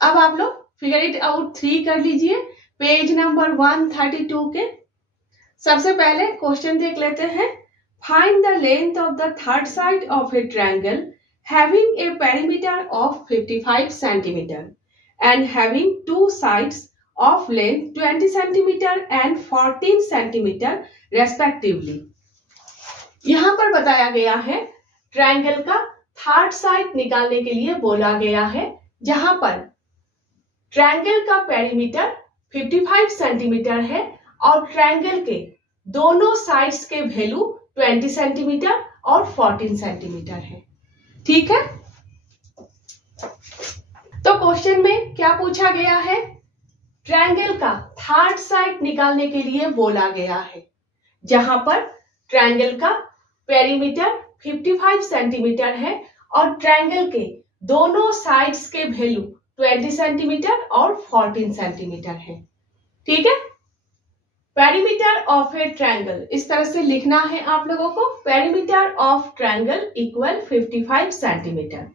अब आप लोग फिगर इट आउट 3 कर लीजिए पेज नंबर 132 के। सबसे पहले क्वेश्चन देख लेते हैं। Find the length of the third side of a triangle having a perimeter of 55 centimetre and having two sides of length 20 centimetre and 14 centimetre respectively. यहां पर बताया गया है ट्रायंगल का थर्ड साइड निकालने के लिए बोला गया है, जहां पर ट्रायंगल का पेरीमीटर 55 सेंटीमीटर है और ट्रायंगल के दोनों साइड्स के वैल्यू 20 सेंटीमीटर और 14 सेंटीमीटर है। ठीक है, तो क्वेश्चन में क्या पूछा गया है? ट्रायंगल का थर्ड साइड निकालने के लिए बोला गया है, जहां पर ट्रायंगल का पेरीमीटर 55 सेंटीमीटर है और ट्रायंगल के दोनों साइड्स के वैल्यू 20 सेंटीमीटर और 14 सेंटीमीटर है। ठीक है, पेरीमीटर ऑफ ए ट्रायंगल इस तरह से लिखना है आप लोगों को। Perimeter of triangle equal 55 centimetre.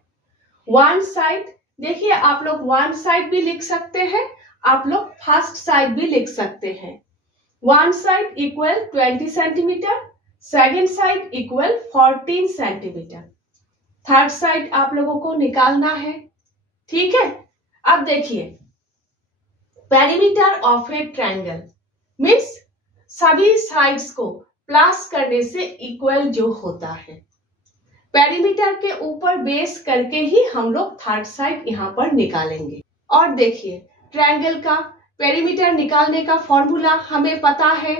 One side, देखिए आप लोग वन साइड भी लिख सकते हैं, आप लोग फर्स्ट साइड भी लिख सकते हैं। One side equal 20 centimetre, second side equal 14 centimetre. Third side आप लोगों को निकालना है। ठीक है, अब देखिए perimeter of a triangle means सभी साइड्स को प्लस करने से इक्वल जो होता है। पेरीमीटर के ऊपर बेस करके ही हम लोग थर्ड साइड यहां पर निकालेंगे। और देखिए ट्रायंगल का पेरीमीटर निकालने का फॉर्मूला हमें पता है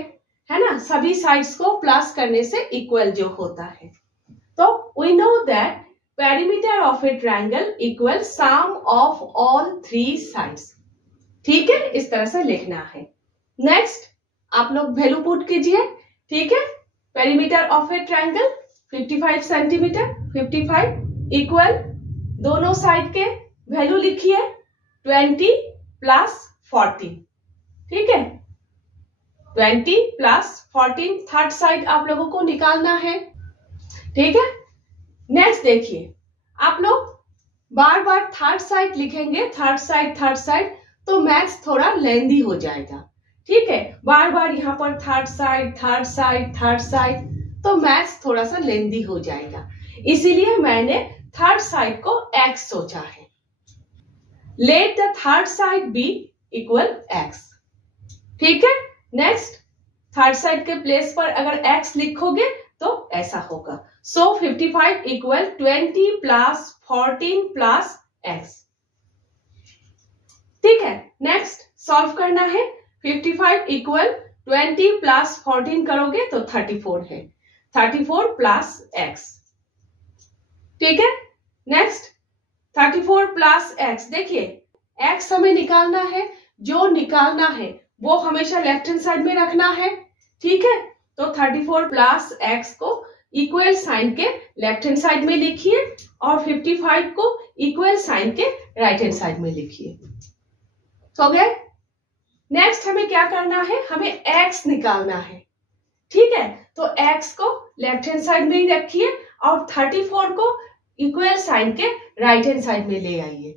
ना, सभी साइड्स को प्लस करने से इक्वल जो होता है। तो we know that perimeter of a triangle equal sum of all three sides. ठीक है, इस तरह से लिखना है। नेक्स्ट आप लोग वैल्यू पुट कीजिए। ठीक है, perimeter of a triangle 55 centimetre, 55 equal दोनों साइड के वैल्यू लिखिए 20 प्लस 14। ठीक है, 20 प्लस 14 थर्ड साइड आप लोगों को निकालना है। ठीक है, नेक्स्ट देखिए आप लोग बार बार थर्ड साइड लिखेंगे, थर्ड साइड तो मैथ्स थोड़ा लेंदी हो जाएगा। ठीक है, बार बार यहाँ पर थर्ड साइड तो मैथ्स थोड़ा सा लेंदी हो जाएगा, इसीलिए मैंने थर्ड साइड को x सोचा है। Let the third side be equal x। ठीक है, नेक्स्ट थर्ड साइड के प्लेस पर अगर x लिखोगे तो ऐसा होगा। So 55 equal 20 plus 14 plus x। ठीक है, नेक्स्ट सॉल्व करना है। 55 इक्वल 20 प्लस 14 करोगे तो 34 है, 34 प्लस x। ठीक है, नेक्स्ट 34 प्लस x। देखिए x हमें निकालना है, जो निकालना है वो हमेशा लेफ्ट हैंड साइड में रखना है। ठीक है, तो 34 प्लस x को इक्वल साइन के लेफ्ट हैंड साइड में लिखिए और 55 को इक्वल साइन के राइट हैंड साइड में लिखिए। हो गए। नेक्स्ट हमें क्या करना है, हमें x निकालना है। ठीक है, तो x को लेफ्ट हैंड साइड में ही रखिए और 34 को इक्वल साइन के राइट हैंड साइड में ले आइए।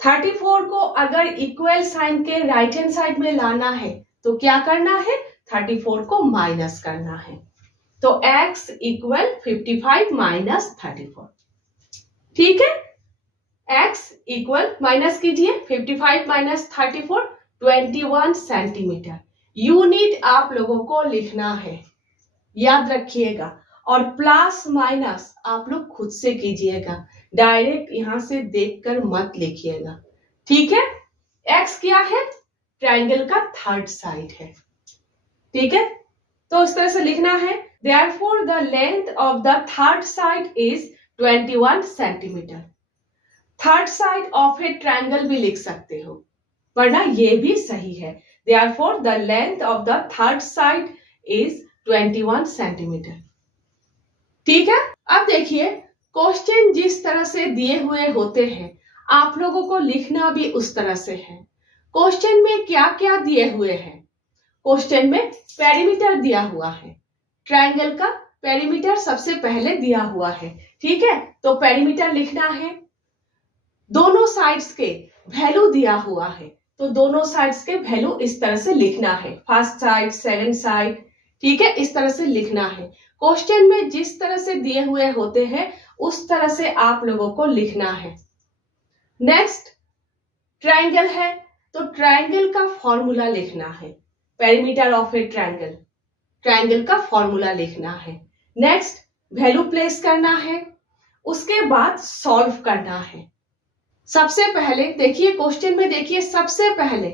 34 को अगर इक्वल साइन के राइट हैंड साइड में लाना है तो क्या करना है, 34 को माइनस करना है। तो x इक्वल 55 माइनस 34। ठीक है, x इक्वल माइनस कीजिए 55 माइनस 34 21 सेंटीमीटर। यूनिट आप लोगों को लिखना है, याद रखिएगा, और प्लस माइनस आप लोग खुद से कीजिएगा, डायरेक्ट यहां से देखकर मत लिखिएगा। ठीक है, x क्या है, ट्रायंगल का थर्ड साइड है। ठीक है, तो इस तरह से लिखना है। Therefore, the length of the third side is 21 centimetre. Third side of a triangle भी लिख सकते हो, वरना ये भी सही है। Therefore, the length of the third side is 21 centimetre. ठीक है, अब देखिए क्वेश्चन जिस तरह से दिए हुए होते हैं आप लोगों को लिखना भी उस तरह से है। क्वेश्चन में क्या क्या दिए हुए हैं, क्वेश्चन में पेरीमीटर दिया हुआ है, ट्रायंगल का पेरीमीटर सबसे पहले दिया हुआ है। ठीक है, तो पेरीमीटर लिखना है। दोनों साइड्स के वैल्यू दिया हुआ है, तो दोनों साइड्स के वैल्यू इस तरह से लिखना है, फर्स्ट साइड, सेकंड साइड, ठीक है, इस तरह से लिखना है। क्वेश्चन में जिस तरह से दिए हुए होते हैं उस तरह से आप लोगों को लिखना है। नेक्स्ट ट्रायंगल है, तो ट्रायंगल का फॉर्मूला लिखना है, perimeter of a triangle, triangle का फॉर्मूला लिखना है। नेक्स्ट वैल्यू प्लेस करना है, उसके बाद सॉल्व करना है। सबसे पहले देखिए क्वेश्चन में, देखिए सबसे पहले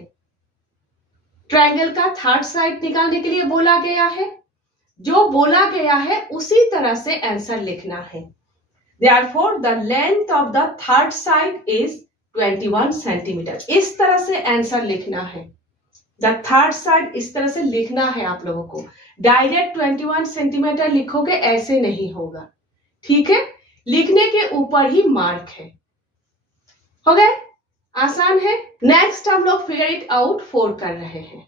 ट्रायंगल का थर्ड साइड निकालने के लिए बोला गया है, जो बोला गया है उसी तरह से आंसर लिखना है। Therefore, the length of the third side is 21 centimetre, इस तरह से आंसर लिखना है। द थर्ड साइड इस तरह से लिखना है आप लोगों को, डायरेक्ट 21 सेंटीमीटर लिखोगे ऐसे नहीं होगा, ठीक है, लिखने के ऊपर ही मार्क है। हो गए, आसान है। नेक्स्ट हम लोग फिगर इट आउट 4 कर रहे हैं।